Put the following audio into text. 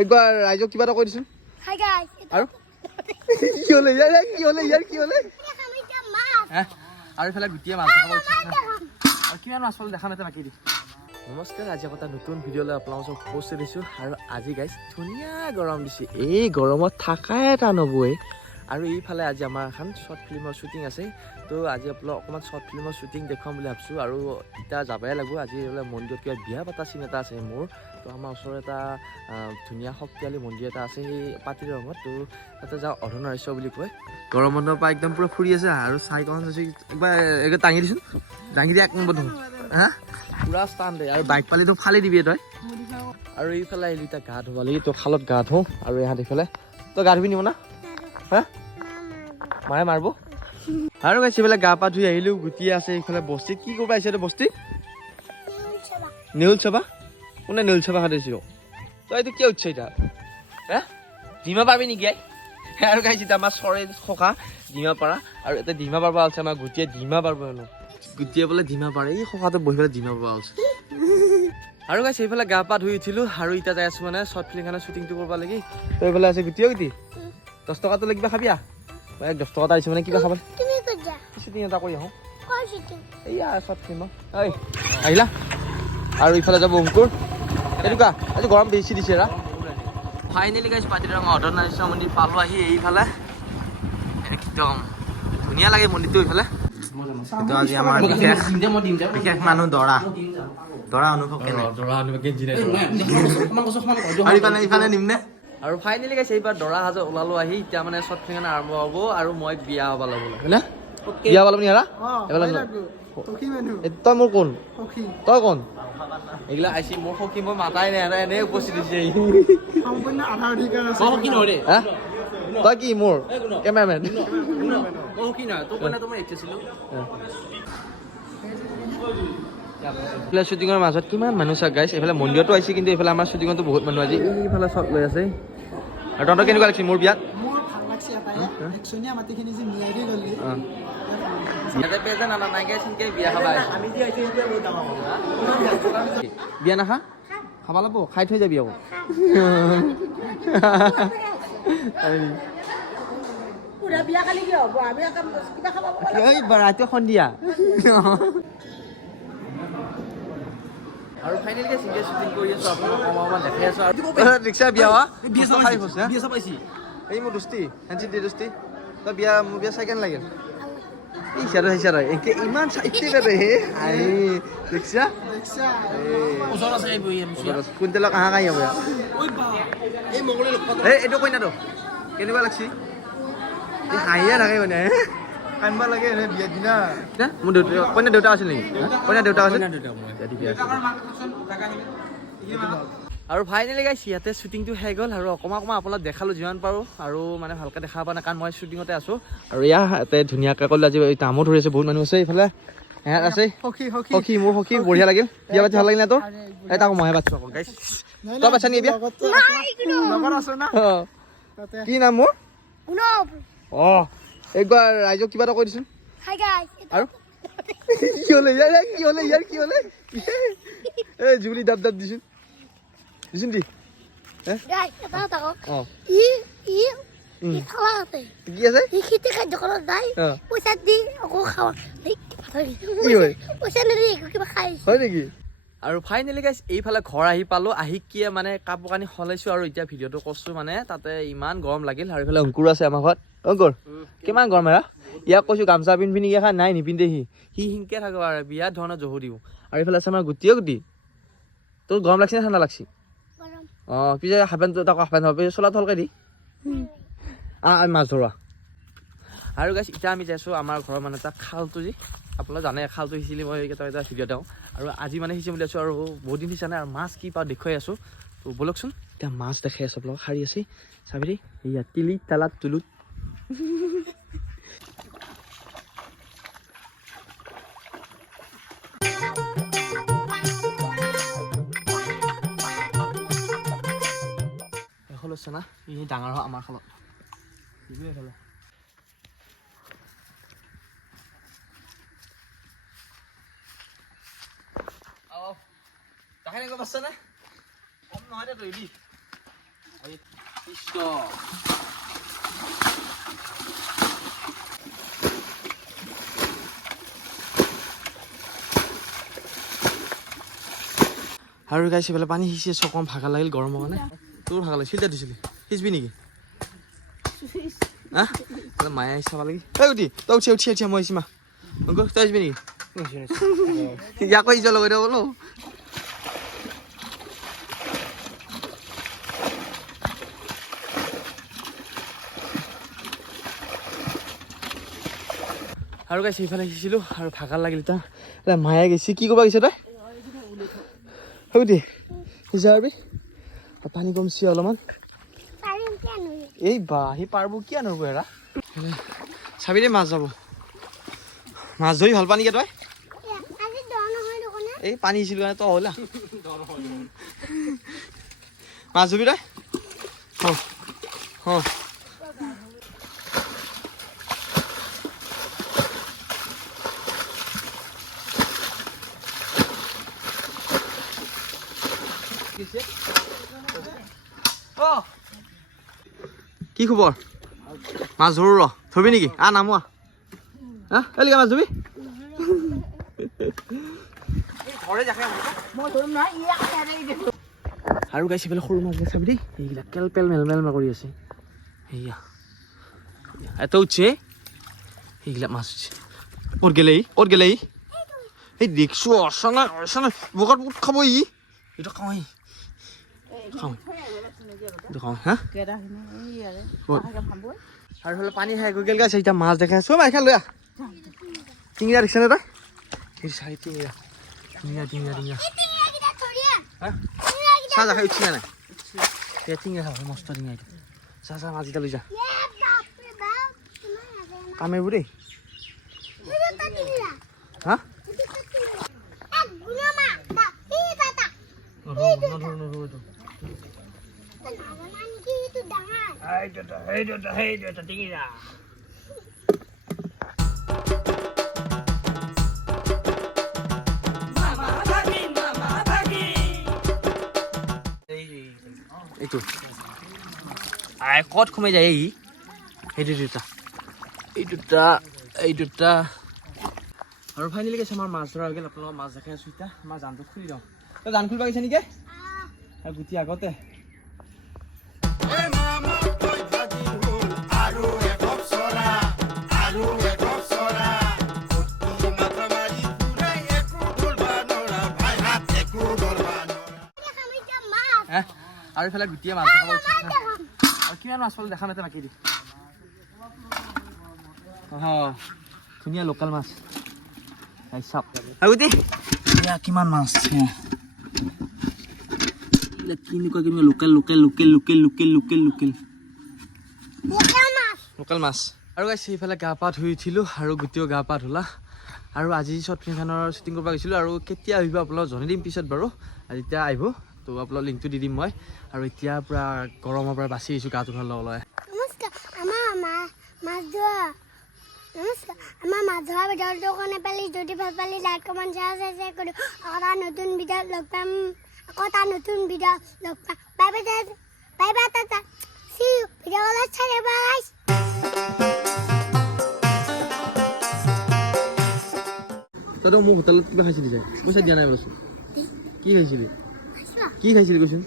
একবাৰ ৰাইজক কিবা এটা কৈ দিছোন আৰু কি হলে কি হলে আৰু ইফালে গুটিয়ে মাছ দেখাব আৰু কিমান মাছ পালে দেখা নাই বাকী দি নমস্কাৰ আজি এটা নতুন ভিডিঅ'লৈ আপোনালোকক উপস্থিত দিছোঁ আৰু আজি গাইছ ধুনীয়া গৰম দিছে এই গৰমত থাকাই এটা নবৈ আৰু এইফালে আজি আমাৰ এখন শ্বৰ্ট ফিল্মৰ শ্বুটিং আছে তো আজি আপোনালোক অকণমান শ্বৰ্ট ফিল্মৰ শ্বুটিং দেখুৱাম বুলি ভাবিছোঁ আৰু এতিয়া যাবই লাগিব আজি এইফালে মন্দিৰত কিবা বিয়া পতা চিন এটা আছে মোৰ তো আমাৰ ওচৰত এটা ধুনীয়া শক্তিশালী মন্দিৰ এটা আছে সেই পাতিৰ ৰঙত তো তাতে যাওঁ অৰ্ধনাৰীশ্বৰ বুলি কয় গৰম বন্ধৰ পৰা একদম পুৰা ফুৰি আছে আৰু চাইকন একবাৰ একবাৰ দাঙি দিছোন দাঙি দিয়া এক নম্বৰ হা পুৰা ষ্টান দে আৰু বাইক পালি তোক ফালি দিবি তই আৰু এইফালে আহিলি এতিয়া গা ধুব লাগি তোৰ খালত গা ধুওঁ আৰু ইহঁত এইফালে তই গা ধুবি নিব না হা মায়ে মাৰিব আৰু গাইছে এইফালে গা পা ধুই আহিলোঁ গুটিয়ে আছে এইফালে বস্তি কি কৰিব আহিছে এইটো বস্তি নেউল চাবা কোনে নেউল চাবা খাটিছিল তই এইটো কিয় উঠছ এতিয়া হা ডিমা পাবি নেকি আৰু গাইছে এতিয়া আমাৰ চৰাই খকা ডিমা পাৰা আৰু এতিয়া ডিমা পাৰবা আছে আমাৰ গুটিয়ে ডিমা পাৰব হেনো গুটিয়ে বোলে ডিমা পাৰে এই খকাটো বহি পেলাই ডিমা পাৰবা আছে আৰু গাইছে এইফালে গা পা ধুই উঠিলোঁ আৰু এতিয়া যাই আছোঁ মানে শ্বৰ্ট ফিল্মখনৰ শ্বুটিংটো কৰিব লাগি তই এইফালে আছে গুটিয়ে গুটি 10 টকাটো লৈ কিবা খাবি 10 টকা আহিছে মানে কিবা খাব শ্বুটিং এটা কৰি আহোঁ এইয়া শ্বৰ্ট ফিল্ম ঐ আহিলা আৰু ইফালে যাব অংকুৰ এনেকুৱা আজি গৰম বেছি দিছে ৰা ফাইনেলি গাইছ পাতিৰঙা অৰ্ধনাৰীশ্বৰ মন্দিৰ পালোঁ আহি এইফালে একদম ধুনীয়া লাগে মন্দিৰটো এইফালে কিন্তু আজি আমাৰ বিশেষ মানুহ দৰা অনুভৱ ইফালে নিম নে আৰু ফাইনেলি গাইছে এইবাৰ দৰা সাজত ওলালোঁ আহি এতিয়া মানে শ্বৰ্ট ফিল্মখন আৰম্ভ হ'ব আৰু মই বিয়া হ'ব ল'বলৈ হয়নে বিয়া হ'ব ল'বনি তই মোৰ কোন তই কোন এইগিলা আহিছে মোৰ সখী মই মাতাই নাই এনেই উপস্থিত হৈছে তই কি মোৰ কেমেৰামেন এইফালে শ্বুটিঙৰ মাজত কিমান মানুহ চাওক গাইছ এইফালে মন্দিৰতো আহিছে কিন্তু এইফালে আমাৰ শ্বুটিঙতো বহুত মানুহ আজি এইফালে চব লৈ আছে আৰু তহঁতৰ কেনেকুৱা লাগিছে মোৰ বিয়াত বিয়া নাখা খাব লাগিব খাই থৈ যাবি আকৌ ৰাতি সন্ধিয়া আৰু ফাইনেলি চিংগল শ্বুটিং কৰি আছোঁ আপোনালোক অকণমান দেখাই আছোঁ আৰু ৰিক্সা বিয়া এই মোৰ দোস্তি হেঞ্চি দি দোস্তি তই বিয়া মোৰ বিয়া চাই কেনে লাগিল চাইছা তই একে ইমান চাইছে হে ৰিক্সা কুইণ্টেলৰ কাহা কাহি হ'ব এইটো কইনাটো কেনেকুৱা লাগছি এই হাঁহিয়ে থাকে মানে কান্দিব লাগে বিয়াৰ দিনা মোৰ কইনা দেউতা আছিল নেকি কইনা দেউতা আছিল আৰু ফাইনেলি গাইছ ইয়াতে শ্বুটিংটো শেষ গ'ল আৰু অকণমান আপোনাক দেখালোঁ যিমান পাৰোঁ আৰু মানে ভালকৈ দেখা পোৱা নাই কাৰণ মই শ্বুটিঙতে আছোঁ আৰু ইয়াতে ধুনীয়াকৈ ক'লোঁ আজি তামো ধৰি আছে বহুত মানুহ আছে এইফালে এহেঁত আছে সখী মোৰ সখী বঢ়িয়া লাগিল বিয়া পাতি ভাল লাগিল না তোৰ এই তাকো মইহে পাতিছোঁ আকৌ গাইছ তই পাতিছা নেকি বিয়া কি নাম মোৰ একবাৰ ৰাইজক কিবা এটা কৈ দিছোন আৰু কি হলে এই জুবলি দাব দিছোন দিছোন দি কি আছে হয় নেকি আৰু ফাইনেলি গাইছ এইফালে ঘৰ আহি পালোঁ আহি কিয়ে মানে কাপোৰ কানি সলাইছোঁ আৰু এতিয়া ভিডিঅ'টো কৰিছোঁ মানে তাতে ইমান গৰম লাগিল আৰু এইফালে অংকুৰ আছে আমাৰ ঘৰত অংকুৰ কিমান গৰম হেৰা ইয়াক কৈছোঁ গামোচা পিন্ধি খা নাই নিপিন্ধে সি সিংকে থাকিব আৰু বিয়াত ধৰণৰ জহু দিওঁ আৰু এইফালে আছে আমাৰ গুটিয়ে গুটি তোৰ গৰম লাগছি নে ঠাণ্ডা লাগছি অঁ পিছে হাফেনটো তাক হাফেন হ'ব চোলা থলকে দি মাছ ধৰোৱা আৰু গাইছ এতিয়া আমি যাইছোঁ আমাৰ ঘৰৰ মানে এটা খালটো যি আপোনালোকে জানে খালটো সিঁচিলি মই এটা ভিডিঅ' দিওঁ আৰু আজি মানে সিঁচিম বুলি আছোঁ আৰু বহুত দিন সিঁচা নাই আৰু মাছ কি পাওঁ দেখুৱাই আছোঁ তো ব'লকচোন এতিয়া মাছ দেখাই আছোঁ আপোনালোক শাৰী আছে চাবি দেই ইয়াত তিলি তালাত তুলুত আছে না ই ডাঙৰ হয় আমাৰ খালত এইফালে দেখাই নাই গম পাইছা নে কম নহয় দে তই দি কৃষ্ণ আৰু গাইছে এইফালে পানী সিঁচি আছো অকণমান ভাগা লাগিল গৰমৰ কাৰণে তোৰ ভাগা লাগিল ফিল্টাৰ দিছিলি সিঁচবি নেকি হা মায়ে আহিছে চাব লাগি ঐ উঠি তই উঠি মই আহিছোঁ মা তই আহিবি নেকি ইয়াকো আহিছ লগত দিব বোলো আৰু গাইছে সেইফালে সিঁচিলোঁ আৰু ভাগা লাগিল এতিয়া মায়ে গৈছে কি কৰিব গৈছে তই দে সিঁচা পাৰবি পানী কমছি অলপমান এই বা সি পাৰব কি আনিব এৰা চাবি দেই মাছ যাব মাছ ধৰি ভাল পানী তই এই পানী সিঁচিলোঁ কাৰণে তই হ'লা মাছ ধৰিবি তই অঁ কি খবৰ মাছ ধৰো ৰ ধৰবি নেকি নামোৱা এলিকা মাছ ধৰবি আৰু গাইছে পেলাই সৰু মাছ চাবি দেই এইবিলাক কেল পেল মেল মেল কৰি আছে সেয়া এত উঠছে সেইবিলাক মাছ উঠছে ক'ত গেলে এই দেখছো অচনা বোকাত বুট খাব এইটো খাওঁ হা আৰু হ'লে পানী খাই গৈ গেল গাইছে এতিয়া মাছ দেখাই আছো মাছ খাই লৈ টিঙিৰা দেখিছে নে তই সেই চাৰি টিঙিৰা চাহ যা খাই উঠিছে নাই এতিয়া টিঙিৰা খাব মস্ত টিঙিৰা এইটো চাহ মাছ এটা লৈ যা কামেবোৰ দেই হা এইটো ক'ত সোমাই যায় এই দুটা আৰু ফাইনেলি গৈছে আমাৰ মাছ ধৰা হৈ গ'ল আপোনালোকৰ মাছ দেখাই আছো এতিয়া আমাৰ জানটো খুলি দিওঁ তই জান খুলিব গৈছে নেকি গুটি আগতে আৰু এইফালে গুটিয়ে মাছ দেখাব আৰু কিমান মাছ পালে দেখা নাই বাকী দি ধুনীয়া লোকেল মাছ চাপ গুটি কিমান মাছ কেনেকুৱা লোকেল মাছ আৰু গাইছে সেইফালে গা পা ধুই উঠিলোঁ আৰু গুটিও গা পা ধুলা আৰু আজি শ্বৰ্ট ফিল্মখনৰ শ্বুটিং কৰিব গৈছিলোঁ আৰু কেতিয়া আহিব আপোনালোকক জনাই দিম পিছত বাৰু আজি এতিয়া আহিব তো আপোনালোক লিংকটো দি দিম মই আৰু এতিয়া পূৰা গৰমৰ পৰা বাচি আহিছোঁ গাটো ভাল ল'বলৈ আমাৰ মাছ ধৰা ভিডিঅ'টো কাৰণে পালি যদি ভাল পালি লাইক কমেণ্ট শ্বেয়াৰ কৰি আকৌ তাৰ নতুন ভিডিঅ'ত লগ পাম bye bye Tata see you video' like চাই বাই তই মোক হোটেলত কিবা খাইছিলি যায় পইচা দিয়া নাই বস্তু কি খাইছিলি কৈছোন